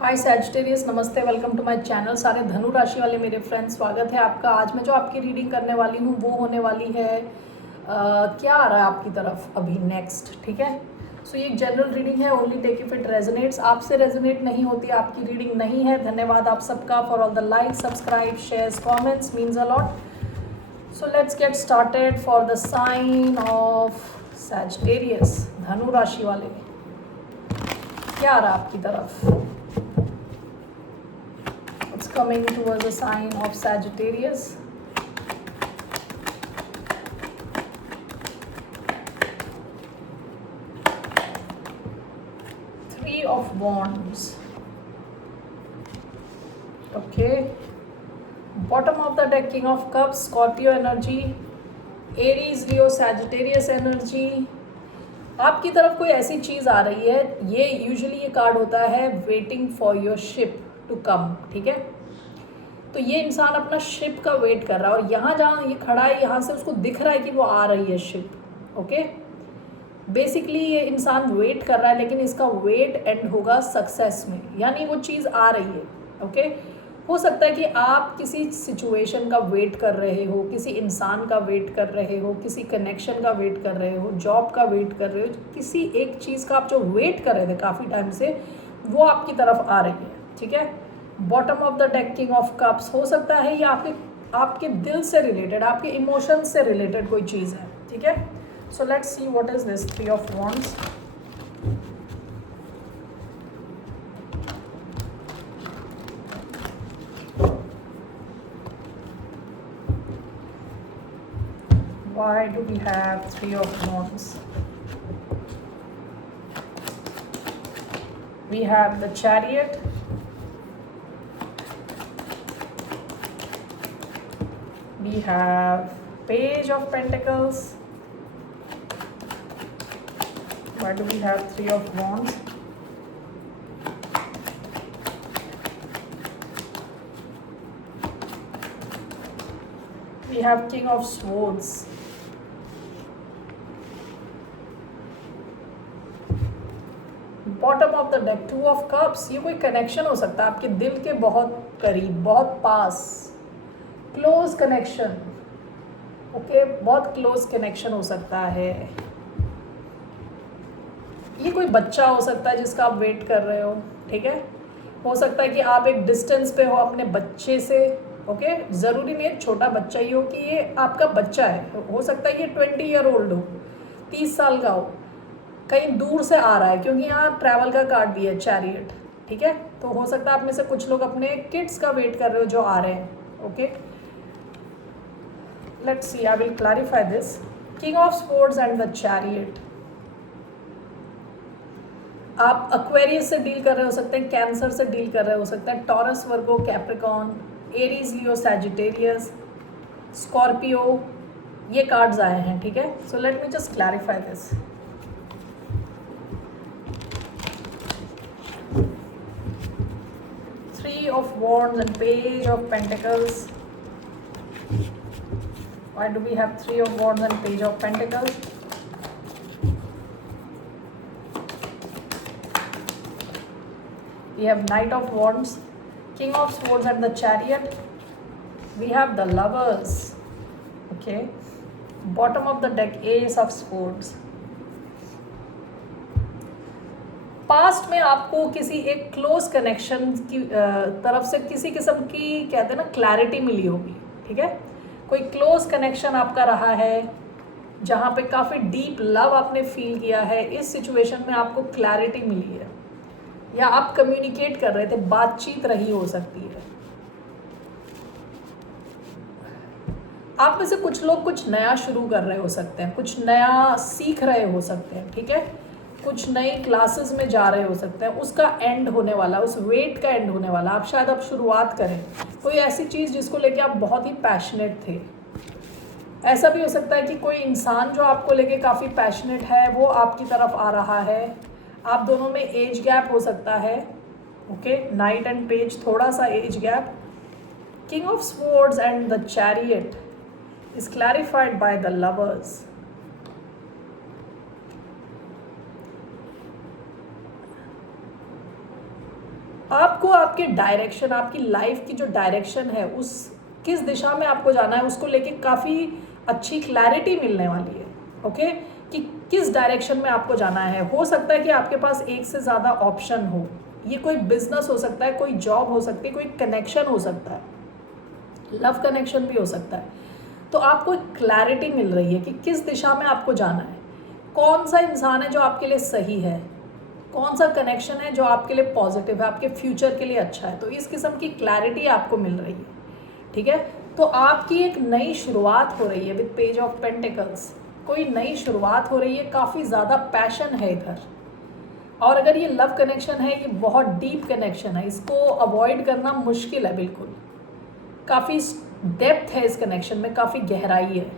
हाय Sagittarius, नमस्ते, welcome to my channel. सारे धनु राशि वाले मेरे फ्रेंड्स, स्वागत है आपका। आज मैं जो आपकी रीडिंग करने वाली हूँ वो होने वाली है क्या आ रहा है आपकी तरफ अभी नेक्स्ट, ठीक है। सो ये एक जनरल रीडिंग है, only take if it resonates. आपसे रेजोनेट नहीं होती आपकी रीडिंग नहीं है। धन्यवाद आप सबका for all the like, subscribe, shares, comments, means a lot. So let's get started for the sign of Sagittarius. धनु राशि वाले क्या आ रहा है आपकी तरफ? It's coming towards the sign of Sagittarius. Three of Wands. Okay. Bottom of the deck, King of Cups, Scorpio energy, Aries, Leo, Sagittarius energy. आपकी तरफ कोई ऐसी चीज़ आ रही है, ये यूजुअली ये कार्ड होता है waiting for your ship to come, ठीक है। तो ये इंसान अपना शिप का वेट कर रहा है और यहाँ जहाँ ये खड़ा है यहाँ से उसको दिख रहा है कि वो आ रही है शिप। ओके, बेसिकली ये इंसान वेट कर रहा है, लेकिन इसका वेट एंड होगा सक्सेस में, यानी वो चीज़ आ रही है। ओके, हो सकता है कि आप किसी सिचुएशन का वेट कर रहे हो, किसी इंसान का वेट कर रहे हो, किसी कनेक्शन का वेट कर रहे हो, जॉब का वेट कर रहे हो, किसी एक चीज़ का आप जो वेट कर रहे थे काफ़ी टाइम से वो आपकी तरफ आ रही है, ठीक है। Bottom of the deck, king of cups. हो सकता है ये आपके दिल से रिलेटेड, आपके इमोशन से रिलेटेड कोई चीज़ है, ठीक है। सो let's see what is this three of wands. Why do we have three of wands? We have the chariot, we have page of pentacles. Why do we have three of wands? We have king of swords. Bottom of the deck, two of cups. ये कोई connection हो सकता है आपके दिल के बहुत करीब, बहुत पास, क्लोज कनेक्शन। ओके, बहुत क्लोज कनेक्शन हो सकता है। ये कोई बच्चा हो सकता है जिसका आप वेट कर रहे हो, ठीक है। हो सकता है कि आप एक डिस्टेंस पे हो अपने बच्चे से। ओके, ज़रूरी नहीं छोटा बच्चा ही हो कि ये आपका बच्चा है। हो सकता है ये 20 ईयर ओल्ड हो, 30 साल का हो, कहीं दूर से आ रहा है, क्योंकि यहाँ ट्रैवल का कार्ड भी है, चैरियट, ठीक है। तो हो सकता है आप में से कुछ लोग अपने किड्स का वेट कर रहे हो जो आ रहे हैं। Okay, let's see, I will clarify this. King of sports and the chariot. आप एक्वेरियस से डील कर रहे हो सकते हैं, कैंसर से डील कर रहे हो सकते हैं, टॉरस, वर्गो, कैप्रिकॉन, एरीज, लियो, सैजिटेरियस, स्कॉर्पियो, ये कार्ड्स आए हैं, ठीक है। So let me just clarify this. Three of Wands and Page of Pentacles. Why do we have Three of Wands and Page of Pentacles? We have Knight of Wands, King of Swords and the Chariot. We have the Lovers. Okay. Bottom of the deck, Ace of Swords. Past में आपको किसी एक close connection की तरफ से किसी किस्म की, कहते हैं ना, क्लैरिटी मिली होगी, ठीक है। कोई क्लोज कनेक्शन आपका रहा है जहाँ पे काफ़ी डीप लव आपने फील किया है। इस सिचुएशन में आपको क्लैरिटी मिली है, या आप कम्युनिकेट कर रहे थे, बातचीत रही हो सकती है। आप में से कुछ लोग कुछ नया शुरू कर रहे हो सकते हैं, कुछ नया सीख रहे हो सकते हैं, ठीक है। कुछ नई क्लासेस में जा रहे हो सकते हैं, उसका एंड होने वाला, उस वेट का एंड होने वाला। आप शायद अब शुरुआत करें कोई ऐसी चीज़ जिसको लेके आप बहुत ही पैशनेट थे। ऐसा भी हो सकता है कि कोई इंसान जो आपको लेके काफ़ी पैशनेट है वो आपकी तरफ आ रहा है। आप दोनों में एज गैप हो सकता है। ओके, नाइट एंड पेज, थोड़ा सा age gap. King of swords and the chariot is clarified by the lovers. आपको आपके डायरेक्शन, आपकी लाइफ की जो डायरेक्शन है, उस किस दिशा में आपको जाना है, उसको लेके काफ़ी अच्छी क्लैरिटी मिलने वाली है। ओके, कि किस डायरेक्शन में आपको जाना है। हो सकता है कि आपके पास एक से ज़्यादा ऑप्शन हो, ये कोई बिजनेस हो सकता है, कोई जॉब हो सकती है, कोई कनेक्शन हो सकता है, लव कनेक्शन भी हो सकता है। तो आपको क्लैरिटी मिल रही है कि किस दिशा में आपको जाना है, कौन सा इंसान है जो आपके लिए सही है, कौन सा कनेक्शन है जो आपके लिए पॉजिटिव है, आपके फ्यूचर के लिए अच्छा है। तो इस किस्म की क्लैरिटी आपको मिल रही है, ठीक है। तो आपकी एक नई शुरुआत हो रही है विद पेज ऑफ पेंटिकल्स, कोई नई शुरुआत हो रही है, काफ़ी ज़्यादा पैशन है इधर। और अगर ये लव कनेक्शन है, ये बहुत डीप कनेक्शन है, इसको अवॉइड करना मुश्किल है बिल्कुल। काफ़ी डेप्थ है इस कनेक्शन में, काफ़ी गहराई है।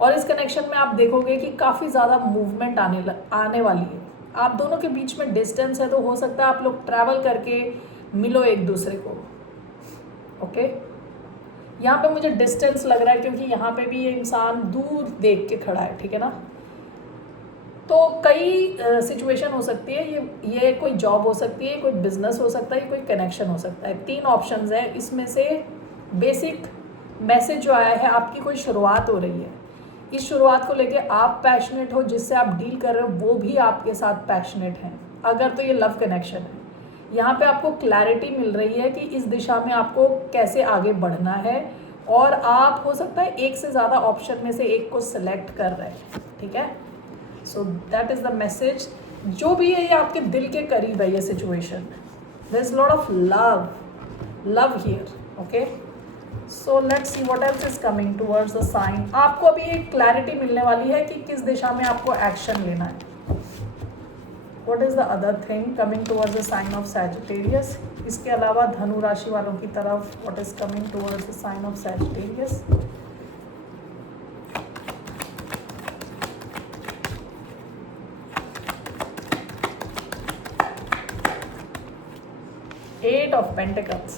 और इस कनेक्शन में आप देखोगे कि काफ़ी ज़्यादा मूवमेंट आने वाली है। आप दोनों के बीच में डिस्टेंस है, तो हो सकता है आप लोग ट्रैवल करके मिलो एक दूसरे को। ओके, यहाँ पे मुझे डिस्टेंस लग रहा है क्योंकि यहाँ पे भी ये इंसान दूर देख के खड़ा है, ठीक है ना। तो कई सिचुएशन हो सकती है, ये कोई जॉब हो सकती है, कोई बिजनेस हो सकता है, कोई कनेक्शन हो सकता है। 3 ऑप्शंस हैं, इसमें से बेसिक मैसेज जो आया है, आपकी कोई शुरुआत हो रही है। इस शुरुआत को लेके आप पैशनेट हो, जिससे आप डील कर रहे हो वो भी आपके साथ पैशनेट हैं। अगर तो ये लव कनेक्शन है, यहाँ पे आपको क्लैरिटी मिल रही है कि इस दिशा में आपको कैसे आगे बढ़ना है, और आप हो सकता है एक से ज़्यादा ऑप्शन में से एक को सिलेक्ट कर रहे हैं, ठीक है। So that is the message. जो भी है ये आपके दिल के करीब है ये situation. There is lot of love here. Okay, so let's see what else is coming towards the sign. आपको अभी एक क्लैरिटी मिलने वाली है कि किस दिशा में आपको एक्शन लेना है। What is the other thing coming towards the sign of Sagittarius? इसके अलावा धनु राशि वालों की तरफ what is coming towards the sign of Sagittarius? Eight of Pentacles,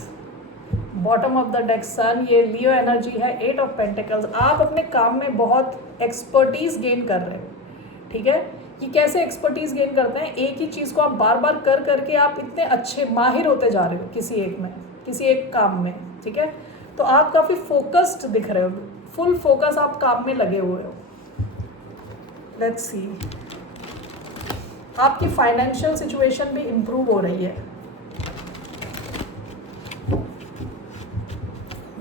bottom of the deck sun, ये लियो एनर्जी है। 8 ऑफ पेंटिकल्स, आप अपने काम में बहुत एक्सपर्टीज गेन कर रहे हो, ठीक है। कि कैसे एक्सपर्टीज गेन करते हैं, एक ही चीज़ को आप बार बार कर करके आप इतने अच्छे माहिर होते जा रहे हो किसी एक काम में, ठीक है। तो आप काफ़ी फोकस्ड दिख रहे हो, फुल फोकस आप काम में लगे हुए हो। लेट्स सी, आपकी फाइनेंशियल सिचुएशन भी इम्प्रूव हो रही है।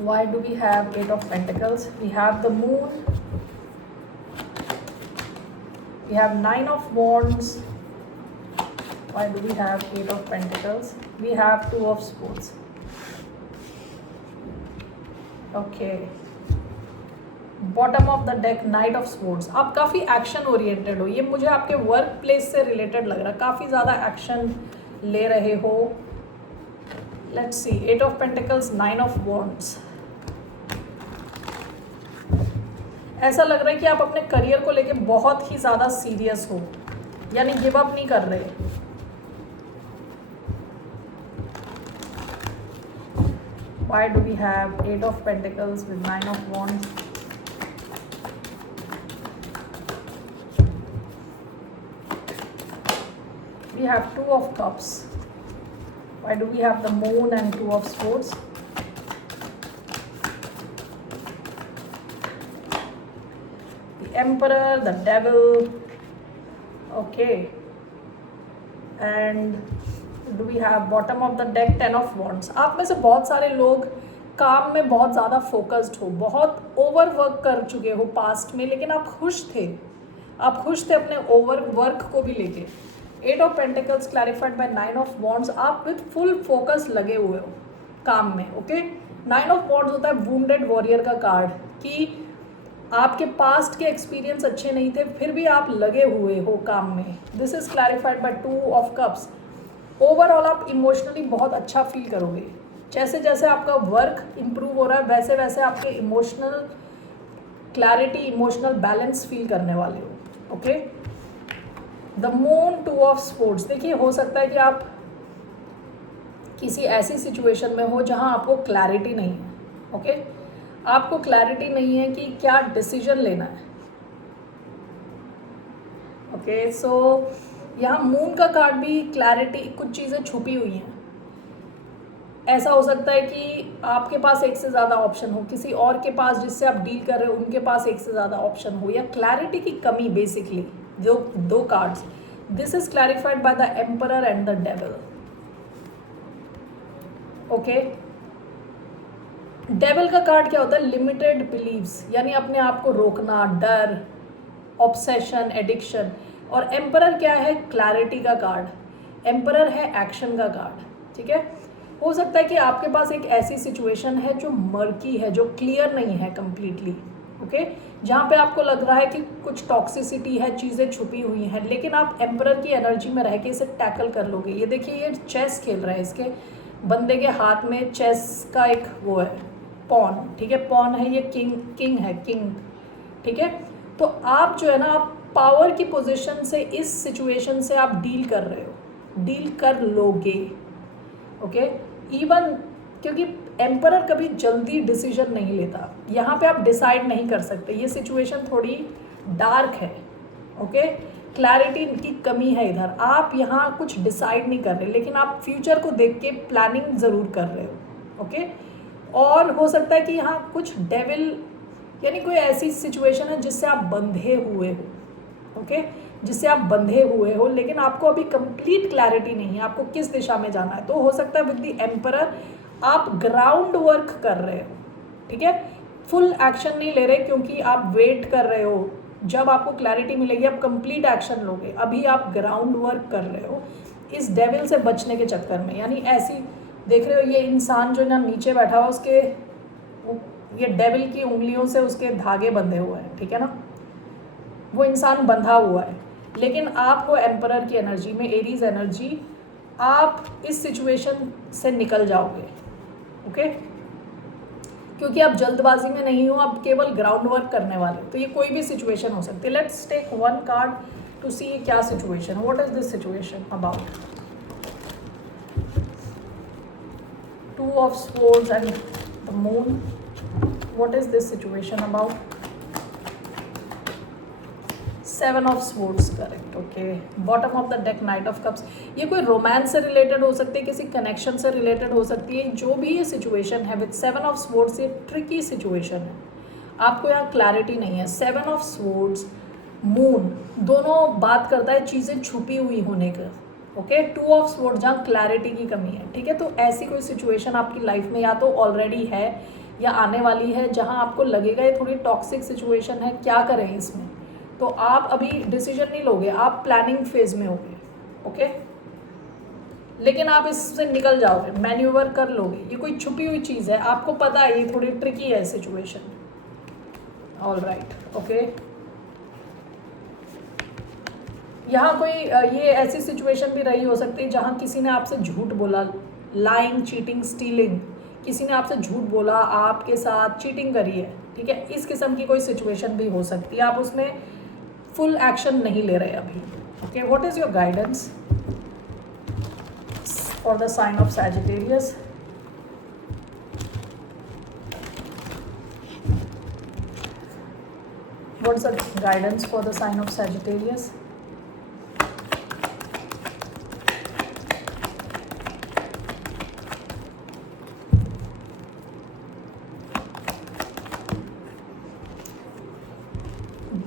Why do we have 8 of Pentacles? We have the Moon, we have 9 of Wands. Why do we have 8 of Pentacles? We have 2 of Swords. Okay, bottom of the deck knight of sports. आप काफ़ी action oriented हो, ये मुझे आपके work place से related लग रहा है, काफ़ी ज़्यादा एक्शन ले रहे हो। Let's see, 8 of pentacles, 9 of wands. ऐसा लग रहा है कि आप अपने करियर को लेके बहुत ही ज़्यादा सीरियस हो, यानी गिव अप नहीं कर रहे। Why do we have 8 of Pentacles with 9 of Wands? We have 2 of Cups. Why do we have the Moon and 2 of Swords? The Emperor, the Devil. Okay. And do we have bottom of the deck 10 of Wands? आप में से बहुत सारे लोग काम में बहुत ज़्यादा फोकस्ड हो, बहुत ओवर वर्क कर चुके हो पास्ट में, लेकिन आप खुश थे अपने ओवर वर्क को भी लेके। 8 of pentacles clarified by 9 of wands, आप विथ फुल फोकस लगे हुए हो काम में। ओके, 9 ऑफ वॉन्ड्स होता है वुंडेड वॉरियर का कार्ड, कि आपके पास्ट के एक्सपीरियंस अच्छे नहीं थे, फिर भी आप लगे हुए हो काम में। This is clarified by 2 of cups. Overall आप इमोशनली बहुत अच्छा फील करोगे। जैसे जैसे आपका वर्क इम्प्रूव हो रहा है, वैसे वैसे आपके emotional clarity, emotional balance feel करने वाले हो। Okay, the moon, 2 of sports. देखिए, हो सकता है कि आप किसी ऐसी सिचुएशन में हो जहां आपको क्लैरिटी नहीं है। ओके, आपको क्लैरिटी नहीं है कि क्या डिसीजन लेना है। ओके, सो यहाँ मून का कार्ड भी क्लैरिटी, कुछ चीज़ें छुपी हुई हैं, ऐसा हो सकता है कि आपके पास एक से ज़्यादा ऑप्शन हो, किसी और के पास जिससे आप डील कर रहे हो उनके पास एक से ज़्यादा ऑप्शन हो, या क्लैरिटी की कमी बेसिकली। जो दो cards, this is clarified by the emperor and the devil. Okay, devil का कार्ड क्या होता है? लिमिटेड बिलीव्स, यानी अपने आप को रोकना, डर, ऑब्सेशन, एडिक्शन। और एम्परर क्या है? क्लैरिटी का कार्ड। एम्परर है एक्शन का कार्ड। ठीक है, हो सकता है कि आपके पास एक ऐसी सिचुएशन है जो मर्की है, जो क्लियर नहीं है कंप्लीटली। ओके, जहाँ पे आपको लग रहा है कि कुछ टॉक्सिसिटी है, चीज़ें छुपी हुई हैं, लेकिन आप एम्परर की एनर्जी में रह के इसे टैकल कर लोगे। ये देखिए, ये चेस खेल रहा है, इसके बंदे के हाथ में चेस का एक वो है, पॉन। ठीक है, पॉन है, ये किंग है, किंग। ठीक है, तो आप जो है ना, आप पावर की पोजीशन से इस सिचुएशन से आप डील कर रहे हो, डील कर लोगे। ओके, इवन क्योंकि एम्परर कभी जल्दी डिसीजन नहीं लेता, यहाँ पे आप डिसाइड नहीं कर सकते, ये सिचुएशन थोड़ी डार्क है। ओके, क्लैरिटी की कमी है इधर, आप यहाँ कुछ डिसाइड नहीं कर रहे, लेकिन आप फ्यूचर को देख के प्लानिंग ज़रूर कर रहे हो। ओके, और हो सकता है कि यहाँ कुछ डेविल, यानी कोई ऐसी सिचुएशन है जिससे आप बंधे हुए हो। ओके, जिससे आप बंधे हुए हो, लेकिन आपको अभी कंप्लीट क्लैरिटी नहीं है आपको किस दिशा में जाना है। तो हो सकता है विद द एम्परर आप ग्राउंड वर्क कर रहे हो। ठीक है, फुल एक्शन नहीं ले रहे, क्योंकि आप वेट कर रहे हो, जब आपको क्लैरिटी मिलेगी आप कंप्लीट एक्शन लोगे। अभी आप ग्राउंड वर्क कर रहे हो इस डेविल से बचने के चक्कर में। यानी ऐसी देख रहे हो, ये इंसान जो ना नीचे बैठा हुआ, उसके ये डेविल की उंगलियों से उसके धागे बंधे हुए हैं। ठीक है ना, वो इंसान बंधा हुआ है, लेकिन आप हो एम्परर की एनर्जी में, एरीज एनर्जी, आप इस सिचुएशन से निकल जाओगे। ओके, क्योंकि आप जल्दबाजी में नहीं हो, आप केवल ग्राउंड वर्क करने वाले हो। तो ये कोई भी सिचुएशन हो सकती है। Let's take one card to see क्या situation, what is this situation about. Two of swords and the moon, what is this situation about. Seven of swords, correct. Okay, bottom of the deck knight of cups. ये कोई romance से related हो सकती है, किसी connection से related हो सकती है। जो भी ये सिचुएशन है विद सेवन ऑफ स्वॉर्ड्स, ये ट्रिकी सिचुएशन है, आपको यहाँ क्लैरिटी नहीं है। सेवन ऑफ स्वॉर्ड्स, मून, दोनों बात करता है चीज़ें छुपी हुई होने का। ओके, टू ऑफ स्वॉर्ड्स, जहाँ क्लैरिटी की कमी है। ठीक है, तो ऐसी कोई सिचुएशन आपकी लाइफ में या तो ऑलरेडी है या आने वाली है, जहाँ आपको लगेगा ये थोड़ी टॉक्सिक सिचुएशन है, क्या करें इसमें। तो आप अभी डिसीजन नहीं लोगे, आप प्लानिंग फेज में होगे। ओके, लेकिन आप इससे निकल जाओगे, मैन्यूवर कर लोगे। ये कोई छुपी हुई चीज़ है, आपको पता है ये थोड़ी ट्रिकी है सिचुएशन। ऑल राइट, ओके, यहाँ कोई ये ऐसी सिचुएशन भी रही हो सकती है जहाँ किसी ने आपसे झूठ बोला, लाइंग, चीटिंग, स्टीलिंग, किसी ने आपसे झूठ बोला, आपके साथ चीटिंग करी है। ठीक है, इस किस्म की कोई सिचुएशन भी हो सकती है, आप उसमें फुल एक्शन नहीं ले रहे अभी। Okay, what is your guidance for the sign of Sagittarius. What's the guidance for the sign of Sagittarius.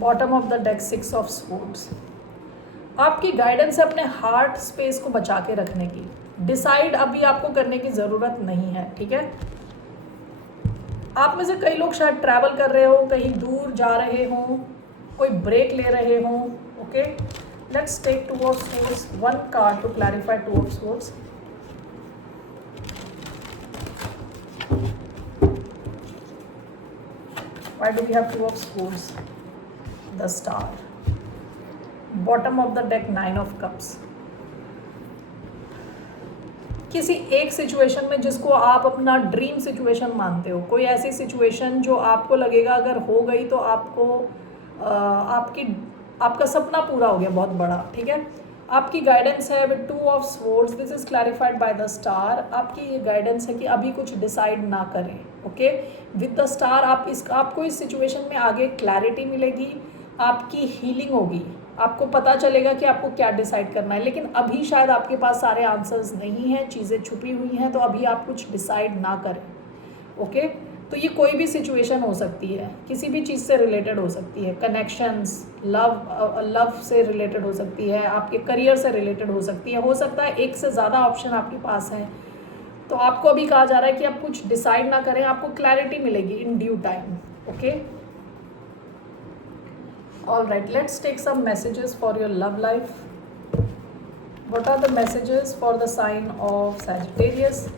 Bottom of the deck six of swords. आपकी गाइडेंस है अपने हार्ट स्पेस को बचा के रखने की। डिसाइड अभी आपको करने की ज़रूरत नहीं है। ठीक है, आप में से कई लोग शायद ट्रैवल कर रहे हो, कहीं दूर जा रहे हो, कोई ब्रेक ले रहे हो। Okay, let's take two of swords, one card to clarify two of swords. Why do we have two of swords? The star. Bottom of the deck nine of cups. किसी एक सिचुएशन में जिसको आप अपना dream situation मानते हो, कोई ऐसी सिचुएशन जो आपको लगेगा अगर हो गई तो आपको आपका सपना पूरा हो गया बहुत बड़ा। ठीक है, आपकी गाइडेंस है with two of swords, this is clarified by the star. आपकी ये गाइडेंस है कि अभी कुछ डिसाइड ना करें। ओके, विद द स्टार आपको इस सिचुएशन में आगे क्लैरिटी मिलेगी, आपकी हीलिंग होगी। आपको पता चलेगा कि आपको क्या डिसाइड करना है। लेकिन अभी शायद आपके पास सारे आंसर्स नहीं हैं, चीज़ें छुपी हुई हैं, तो अभी आप कुछ डिसाइड ना करें। ओके, तो ये कोई भी सिचुएशन हो सकती है, किसी भी चीज़ से रिलेटेड हो सकती है, कनेक्शंस, लव से रिलेटेड हो सकती है, आपके करियर से रिलेटेड हो सकती है, हो सकता है एक से ज़्यादा ऑप्शन आपके पास है। तो आपको अभी कहा जा रहा है कि आप कुछ डिसाइड ना करें, आपको क्लैरिटी मिलेगी in due time. Okay, all right, let's take some messages for your love life. What are the messages for the sign of Sagittarius?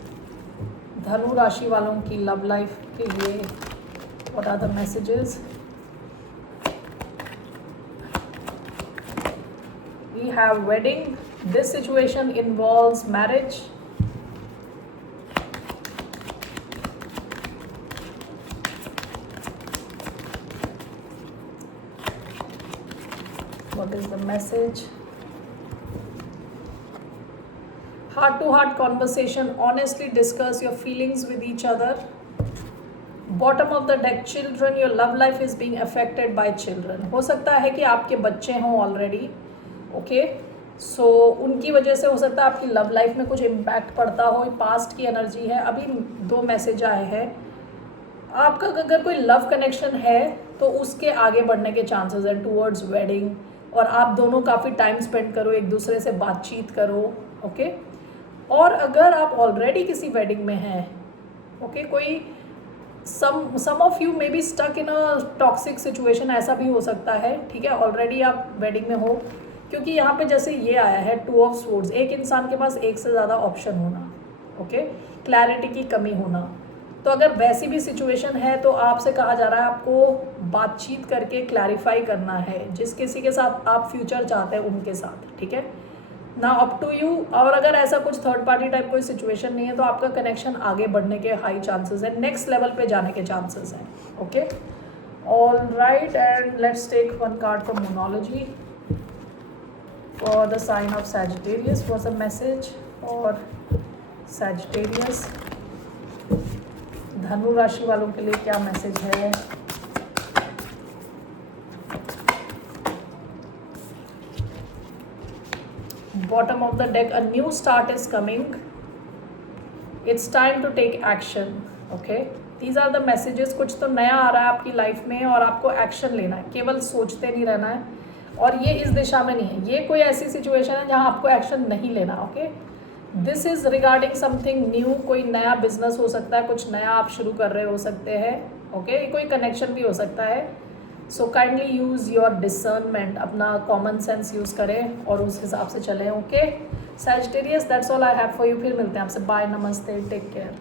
धनु राशि वालों की लव लाइफ के लिए what are the messages? We have wedding, this situation involves marriage. What is the message? Heart to heart conversation, honestly discuss your feelings with each other. Bottom of the deck, children, your love life is being affected by children. हो सकता है कि आपके बच्चे हों already, okay, सो उनकी वजह से हो सकता है आपकी लव लाइफ में कुछ इम्पैक्ट पड़ता हो। पास्ट की एनर्जी है। अभी 2 मैसेज आए हैं। आपका अगर कोई लव कनेक्शन है तो उसके आगे बढ़ने के चांसेस हैं टूवर्ड्स वेडिंग, और आप दोनों काफ़ी टाइम स्पेंड करो, एक दूसरे से बातचीत करो। ओके, और अगर आप ऑलरेडी किसी वेडिंग में हैं, ओके, कोई some of you may be stuck in a toxic situation, ऐसा भी हो सकता है। ठीक है, ऑलरेडी आप वेडिंग में हो, क्योंकि यहाँ पे जैसे ये आया है 2 ऑफ स्वॉर्ड्स, एक इंसान के पास एक से ज़्यादा ऑप्शन होना, ओके, क्लैरिटी की कमी होना। तो अगर वैसी भी सिचुएशन है तो आपसे कहा जा रहा है आपको बातचीत करके क्लैरिफाई करना है, जिस किसी के साथ आप फ्यूचर चाहते हैं उनके साथ। ठीक है ना, अप टू यू। और अगर ऐसा कुछ थर्ड पार्टी टाइप कोई सिचुएशन नहीं है तो आपका कनेक्शन आगे बढ़ने के हाई चांसेस है, नेक्स्ट लेवल पे जाने के चांसेस हैं। Okay, all right, and let's take 1 card from monology for the sign of Sagittarius. What's a message for Sagittarius? धनु राशि वालों के लिए क्या मैसेज है? Bottom of the deck, a new start is coming, it's time to take action. Okay, these are the messages. कुछ तो नया आ रहा है आपकी लाइफ में और आपको एक्शन लेना है, केवल सोचते नहीं रहना है। और ये इस दिशा में नहीं है, ये कोई ऐसी सिचुएशन है जहाँ आपको एक्शन नहीं लेना। Okay, this is regarding something new, कोई नया बिजनेस हो सकता है, कुछ नया आप शुरू कर रहे हो सकते हैं। ओके, कोई कनेक्शन भी हो सकता है। So kindly use your discernment, अपना कॉमन सेंस यूज़ करें और उस हिसाब से चलें। Okay Sagittarius, that's all I have for you. फिर मिलते हैं आपसे। बाय, नमस्ते, टेक केयर।